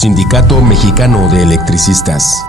Sindicato Mexicano de Electricistas.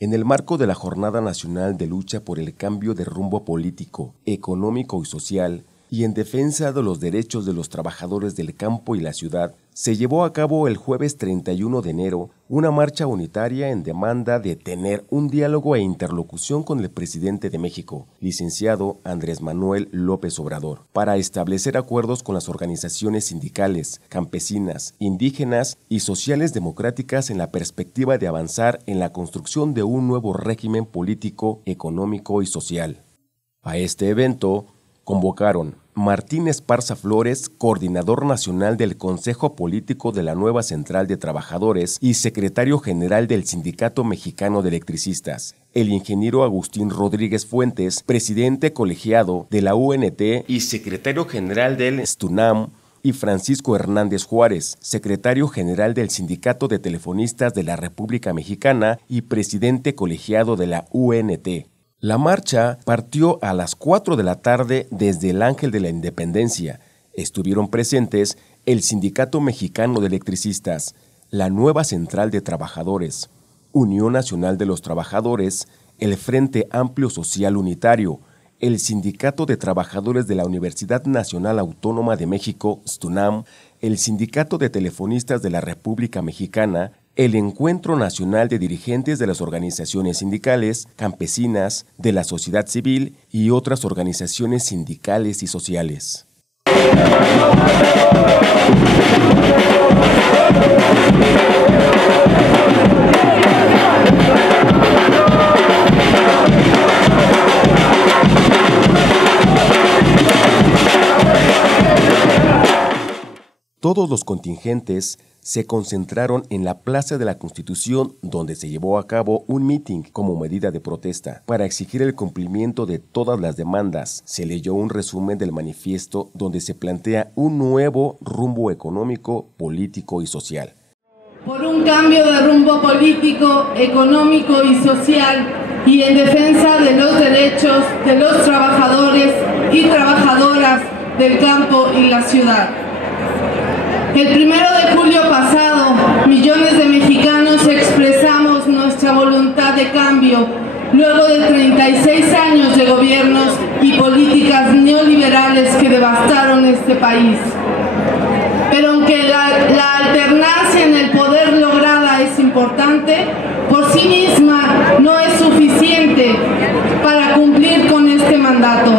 En el marco de la Jornada Nacional de Lucha por el Cambio de Rumbo Político, Económico y Social, y en defensa de los derechos de los trabajadores del campo y la ciudad, se llevó a cabo el jueves 31 de enero una marcha unitaria en demanda de tener un diálogo e interlocución con el presidente de México, licenciado Andrés Manuel López Obrador, para establecer acuerdos con las organizaciones sindicales, campesinas, indígenas y sociales democráticas en la perspectiva de avanzar en la construcción de un nuevo régimen político, económico y social. A este evento convocaron Martín Esparza Flores, coordinador nacional del Consejo Político de la Nueva Central de Trabajadores y secretario general del Sindicato Mexicano de Electricistas; el ingeniero Agustín Rodríguez Fuentes, presidente colegiado de la UNT y secretario general del STUNAM; y Francisco Hernández Juárez, secretario general del Sindicato de Telefonistas de la República Mexicana y presidente colegiado de la UNT. La marcha partió a las 4 de la tarde desde el Ángel de la Independencia. Estuvieron presentes el Sindicato Mexicano de Electricistas, la Nueva Central de Trabajadores, Unión Nacional de los Trabajadores, el Frente Amplio Social Unitario, el Sindicato de Trabajadores de la Universidad Nacional Autónoma de México, STUNAM, el Sindicato de Telefonistas de la República Mexicana, el Encuentro Nacional de Dirigentes de las Organizaciones Sindicales, Campesinas, de la Sociedad Civil y otras organizaciones sindicales y sociales. Todos los contingentes se concentraron en la Plaza de la Constitución, donde se llevó a cabo un mitin como medida de protesta para exigir el cumplimiento de todas las demandas. Se leyó un resumen del manifiesto donde se plantea un nuevo rumbo económico, político y social. Por un cambio de rumbo político, económico y social, y en defensa de los derechos de los trabajadores y trabajadoras del campo y la ciudad. El 1 de julio pasado, millones de mexicanos expresamos nuestra voluntad de cambio luego de 36 años de gobiernos y políticas neoliberales que devastaron este país. Pero aunque la alternancia en el poder lograda es importante, por sí misma no es suficiente para cumplir con este mandato.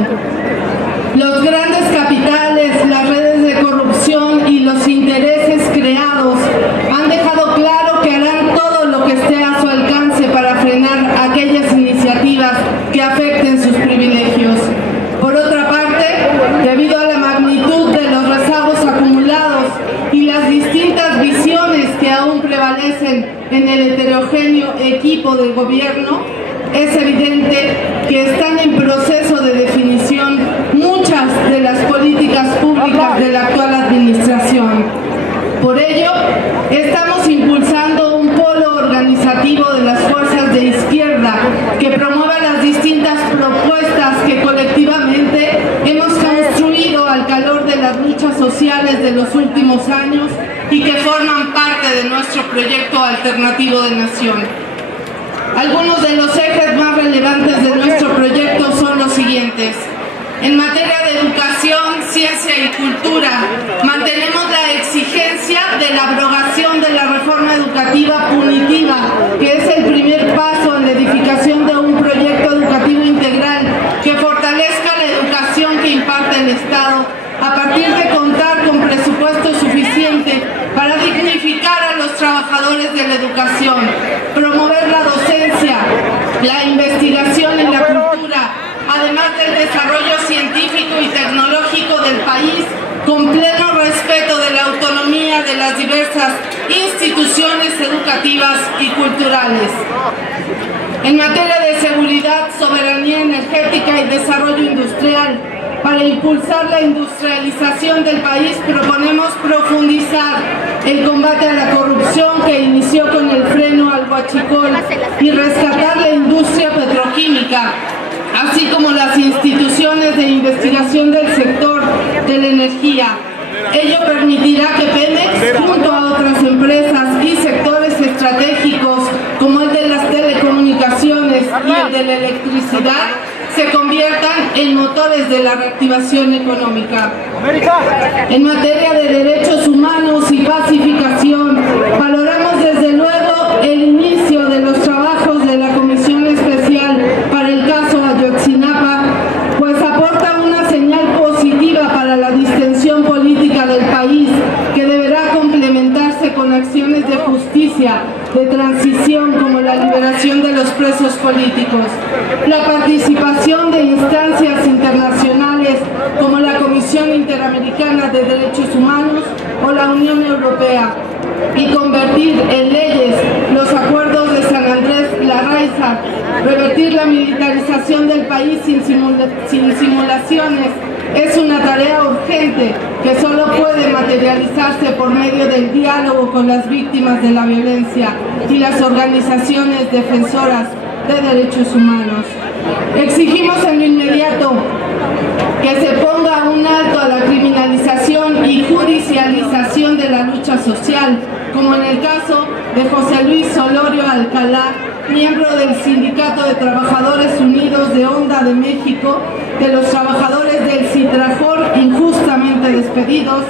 Los grandes capitales, las redes de corrupción y los intereses creados han dejado claro que harán todo lo que esté a su alcance para frenar aquellas iniciativas que afecten sus privilegios. Por otra parte, debido a la magnitud de los rezagos acumulados y las distintas visiones que aún prevalecen en el heterogéneo equipo del gobierno, es evidente que están en proceso de definición muchas de las políticas públicas de la actual administración. Por ello, estamos impulsando un polo organizativo de las fuerzas de izquierda que promueva las distintas propuestas que colectivamente hemos construido al calor de las luchas sociales de los últimos años y que forman parte de nuestro proyecto alternativo de nación. Algunos de los ejes más relevantes de nuestro proyecto son los siguientes. En materia de educación, ciencia y cultura, mantenemos la exigencia de la abrogación de la reforma educativa punitiva, que es el primer paso en la edificación de un proyecto educativo integral que fortalezca la educación que imparte el Estado, a partir de contar con presupuesto suficiente para dignificar a los trabajadores de la educación, promover la docencia, la investigación y la cultura, además del desarrollo científico y tecnológico del país, con pleno respeto de la autonomía de las diversas instituciones educativas y culturales. En materia de seguridad, soberanía energética y desarrollo industrial, para impulsar la industrialización del país, proponemos profundizar el combate a la corrupción que inició con el freno al huachicol y rescatar la industria petroquímica, así como las instituciones de investigación del sector de la energía. Ello permitirá que Pemex, junto a otras empresas y sectores estratégicos como el de las telecomunicaciones y el de la electricidad, se conviertan en motores de la reactivación económica. En materia de derechos humanos y pacificación, valoramos desde luego el inicio de los trabajos de la Comisión Especial para el caso Ayotzinapa, pues aporta una señal positiva para la distensión política del país, que deberá complementarse con acciones de justicia, de transición, como la liberación de los presos políticos, la participación de instancias internacionales como la Comisión Interamericana de Derechos Humanos o la Unión Europea, y convertir en leyes los acuerdos de San Andrés Larraiza, revertir la militarización del país sin simulaciones, es una tarea urgente que solo puede materializarse por medio del diálogo con las víctimas de la violencia y las organizaciones defensoras de derechos humanos. Exigimos en lo inmediato que se ponga un alto a la criminalización y judicialización de la lucha social, como en el caso de José Luis Solorio Alcalá, miembro del Sindicato de Trabajadores Unidos de Honda de México, de los trabajadores del Citrafor injustamente despedidos.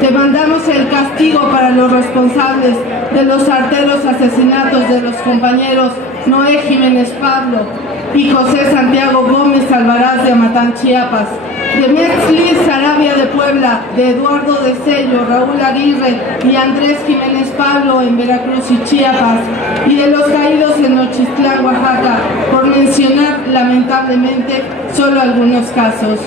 Demandamos el castigo para los responsables de los arteros asesinatos de los compañeros Noé Jiménez Pablo y José Santiago Gómez Alvaraz de Amatán, Chiapas, de Metzli Sarabia de Puebla, de Eduardo de Sello, Raúl Aguirre y Andrés Jiménez Pablo en Veracruz y Chiapas, y de los caídos en Nochistlán, Oaxaca, por mencionar lamentablemente solo algunos casos.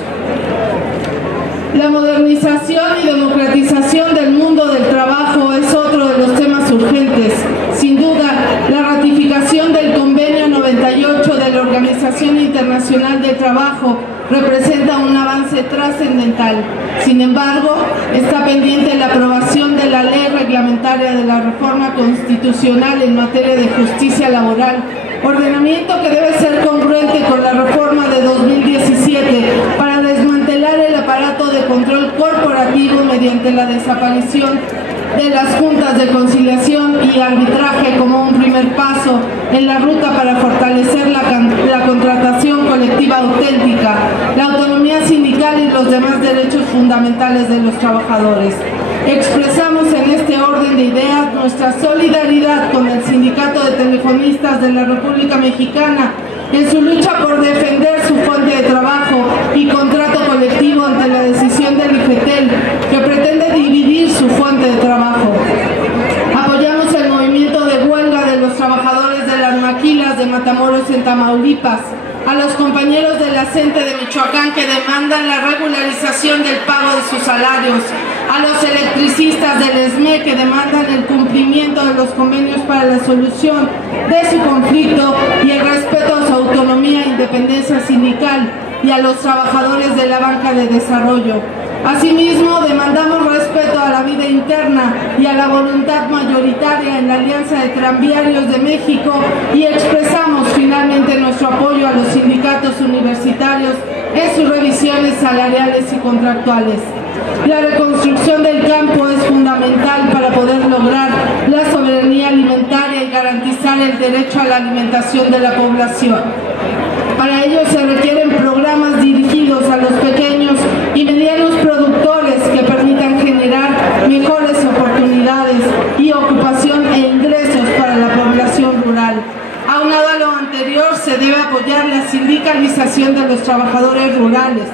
La modernización y democratización del mundo del trabajo es otro de los temas urgentes. Sin duda, la ratificación del Convenio 98 de la Organización Internacional del Trabajo representa un avance trascendental. Sin embargo, está pendiente la aprobación de la ley reglamentaria de la reforma constitucional en materia de justicia laboral, ordenamiento que debe ser congruente con la reforma de 2017 para desmantelar el aparato de control corporativo mediante la desaparición de las juntas de conciliación y arbitraje como un primer paso en la ruta para fortalecer la contratación colectiva auténtica, la autonomía sindical y los demás derechos fundamentales de los trabajadores. Expresamos en este orden de ideas nuestra solidaridad con el Sindicato de Telefonistas de la República Mexicana en su lucha por defender su fuente de trabajo y contrato colectivo ante la decisión del IFETEL, que pretende dividir su fuente de trabajo. Apoyamos el movimiento de huelga de los trabajadores de las maquilas de Matamoros en Tamaulipas, a los compañeros de la CENTE de Michoacán que demandan la regularización del pago de sus salarios, a los electricistas del ESME que demandan el cumplimiento de los convenios para la solución de su conflicto y el respeto a su autonomía e independencia sindical, y a los trabajadores de la banca de desarrollo. Asimismo, demandamos respeto a la vida interna y a la voluntad mayoritaria en la Alianza de Tranviarios de México, y expresamos finalmente nuestro apoyo a los sindicatos universitarios en sus revisiones salariales y contractuales. La reconstrucción del campo es fundamental para poder lograr la soberanía alimentaria y garantizar el derecho a la alimentación de la población. Para ello se requieren programas dirigidos a los pequeños y medianos productores que permitan generar mejores oportunidades y ocupación e ingresos para la población rural. Aunado a lo anterior, se debe apoyar la sindicalización de los trabajadores rurales,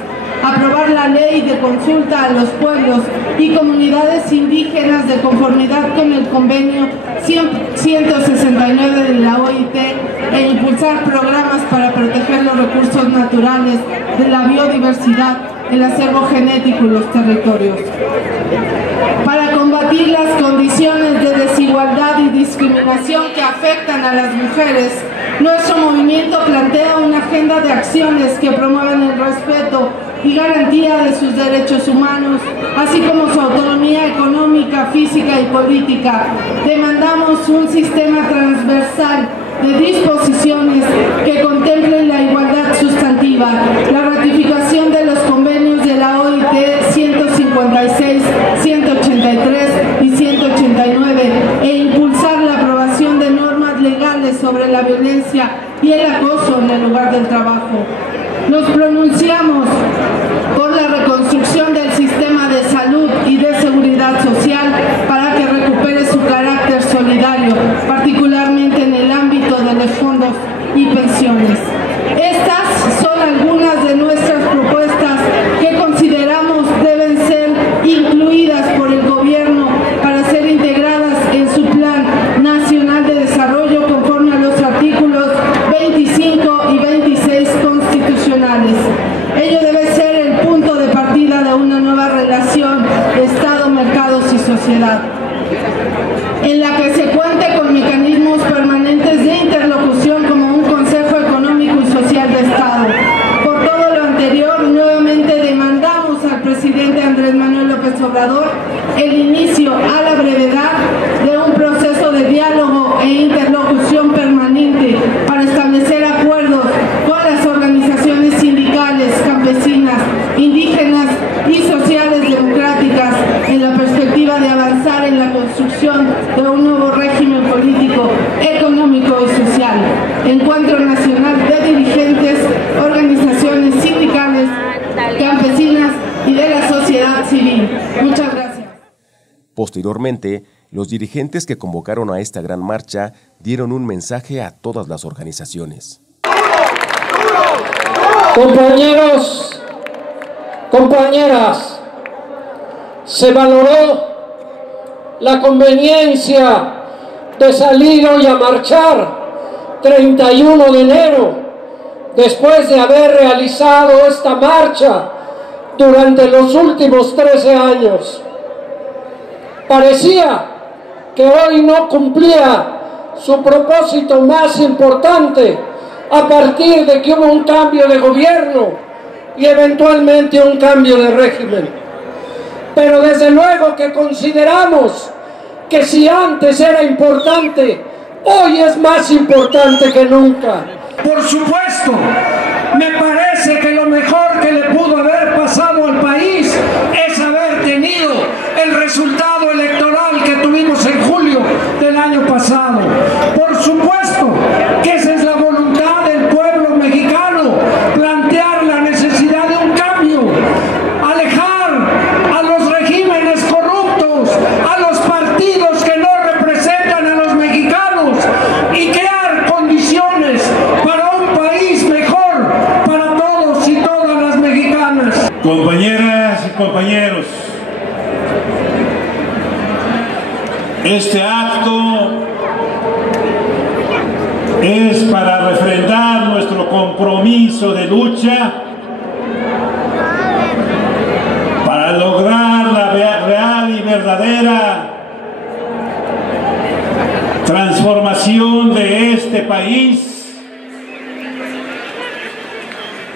aprobar la ley de consulta a los pueblos y comunidades indígenas de conformidad con el convenio 169 de la OIT e impulsar programas para proteger los recursos naturales, de la biodiversidad, el acervo genético y los territorios. Para combatir las condiciones de desigualdad y discriminación que afectan a las mujeres, nuestro movimiento plantea una agenda de acciones que promuevan el respeto y garantía de sus derechos humanos, así como su autonomía económica, física y política. Demandamos un sistema transversal de disposiciones que contemplen la igualdad sustantiva, la ratificación de los convenios de la OIT 156, la violencia y el acoso en el lugar del trabajo. Nos pronunciamos por la reconstrucción del sistema de salud y de seguridad social para que recupere su carácter solidario, particularmente en el ámbito de los fondos y pensiones. Estas son algunas de nuestras propuestas que consideramos deben ser incluidas por el gobierno para ser integradas en su Plan Nacional de Desarrollo conforme a los artículos 25 y 26 constitucionales. Ello debe ser el punto de partida de una nueva relación de Estado, mercados y sociedad, en la que se cuente con mecanismos permanentes de interlocución como un Consejo Económico y Social de Estado. Por todo lo anterior, nuevamente demandamos al presidente Andrés Manuel López Obrador el inicio a la brevedad de un proceso de diálogo e interlocución permanente para establecer acuerdos con las organizaciones sindicales, campesinas, indígenas y sociales democráticas en la perspectiva de avanzar en la construcción de un nuevo régimen político, económico y social. Encuentro Nacional de Dirigentes, organizaciones sindicales, campesinas y de la sociedad civil. Muchas gracias. Posteriormente, los dirigentes que convocaron a esta gran marcha dieron un mensaje a todas las organizaciones. Compañeros, compañeras, se valoró la conveniencia de salir hoy a marchar 31 de enero, después de haber realizado esta marcha durante los últimos 13 años. Parecía que hoy no cumplía su propósito más importante a partir de que hubo un cambio de gobierno y eventualmente un cambio de régimen. Pero desde luego que consideramos que si antes era importante, hoy es más importante que nunca. Por supuesto, me parece que lo mejor que le pudo haber pasado al país es haber tenido el resultado electoral que tuvimos en julio del año pasado. Por supuesto que esa es la voluntad del pueblo mexicano, plantear la necesidad de un cambio, alejar a los regímenes corruptos, a los partidos que no representan a los mexicanos y crear condiciones para un país mejor para todos y todas las mexicanas. Compañeras y compañeros, este acto es para refrendar nuestro compromiso de lucha para lograr la real y verdadera transformación de este país,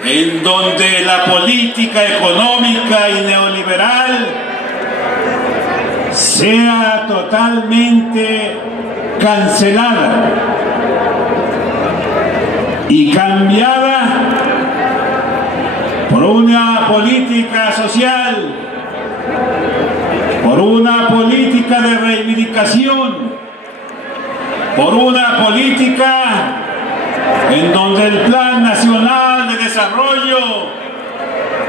en donde la política económica y neoliberal sea totalmente cancelada y cambiada por una política social, por una política de reivindicación, por una política en donde el Plan Nacional de Desarrollo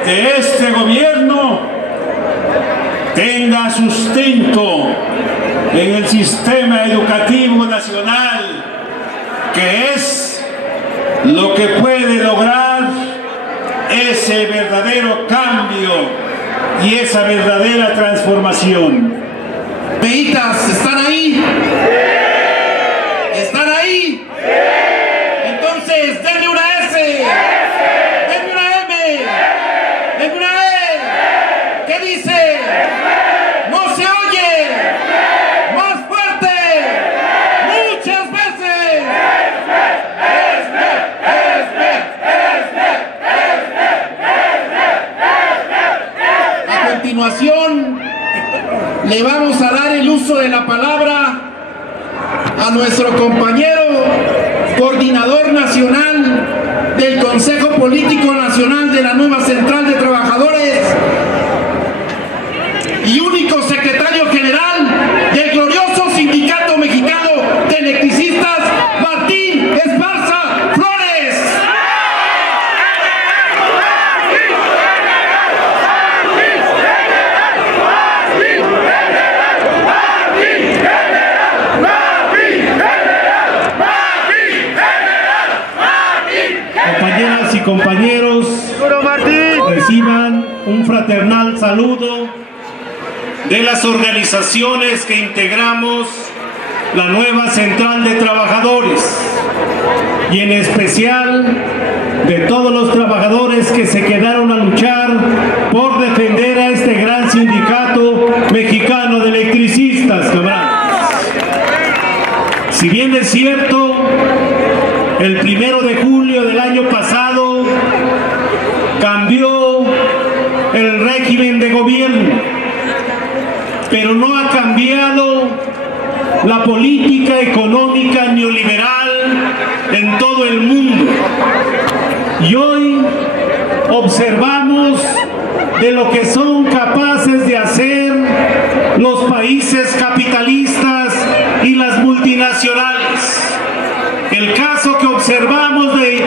de este gobierno tenga sustento en el sistema educativo nacional, que es lo que puede lograr ese verdadero cambio y esa verdadera transformación. ¿Meitas están ahí? ¿Están ahí? Entonces, denle una S, denle una M, denle una E. ¿Qué dice? ¡No se oye! ¡Más fuerte! ¡Muchas veces! A continuación, le vamos a dar el uso de la palabra a nuestro compañero coordinador nacional del Consejo Político Nacional de la nueva Central de Trabajadores y único secretario general del glorioso Sindicato Mexicano de Electricistas, Martín Esmeralda. fraternal saludo de las organizaciones que integramos la nueva Central de Trabajadores y en especial de todos los trabajadores que se quedaron a luchar por defender a este gran sindicato mexicano de electricistas, camaradas. Si bien es cierto, el 1 de julio del año pasado cambió el régimen de gobierno, pero no ha cambiado la política económica neoliberal en todo el mundo. Y hoy observamos de lo que son capaces de hacer los países capitalistas y las multinacionales. El caso que observamos de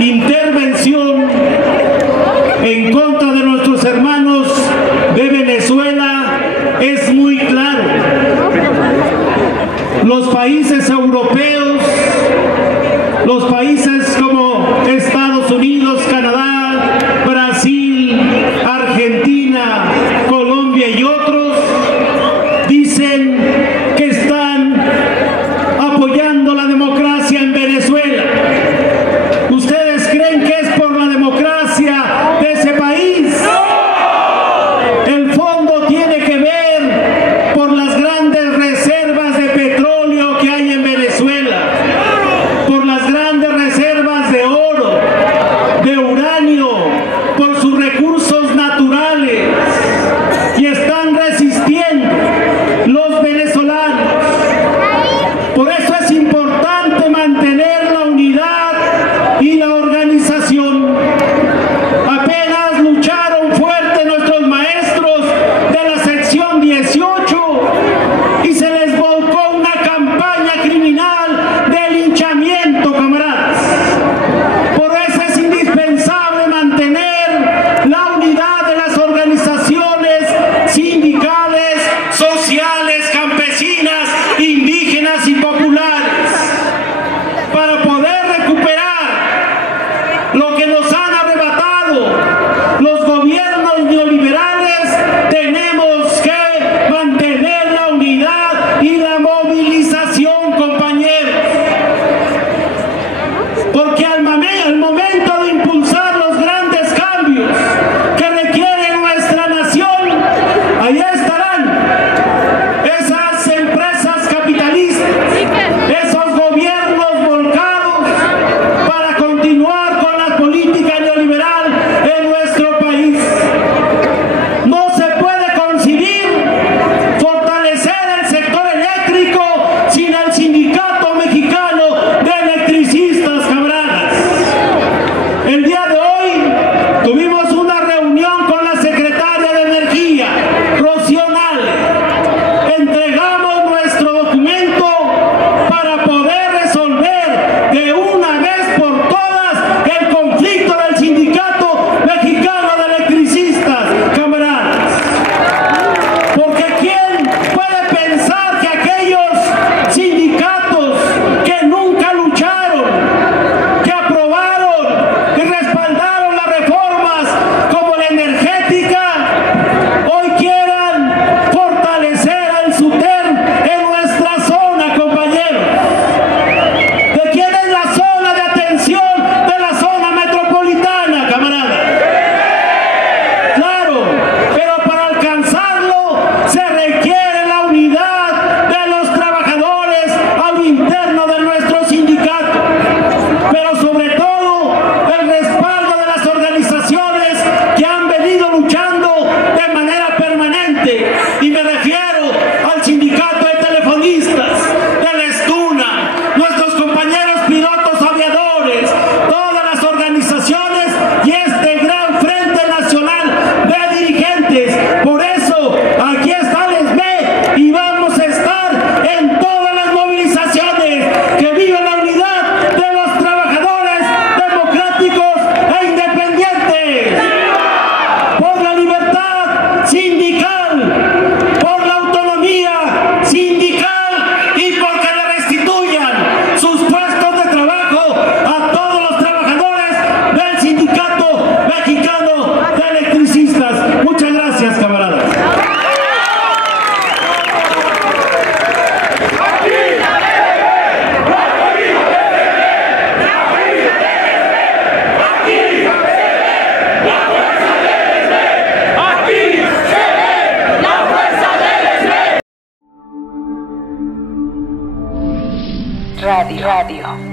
intervención en contra de nuestros hermanos de Venezuela es muy claro. Los países europeos, los países como Estados Unidos, Canadá, Brasil, Argentina, Colombia y otros, dicen que están apoyando la democracia en Venezuela. ¿Ustedes creen que es por la Radio.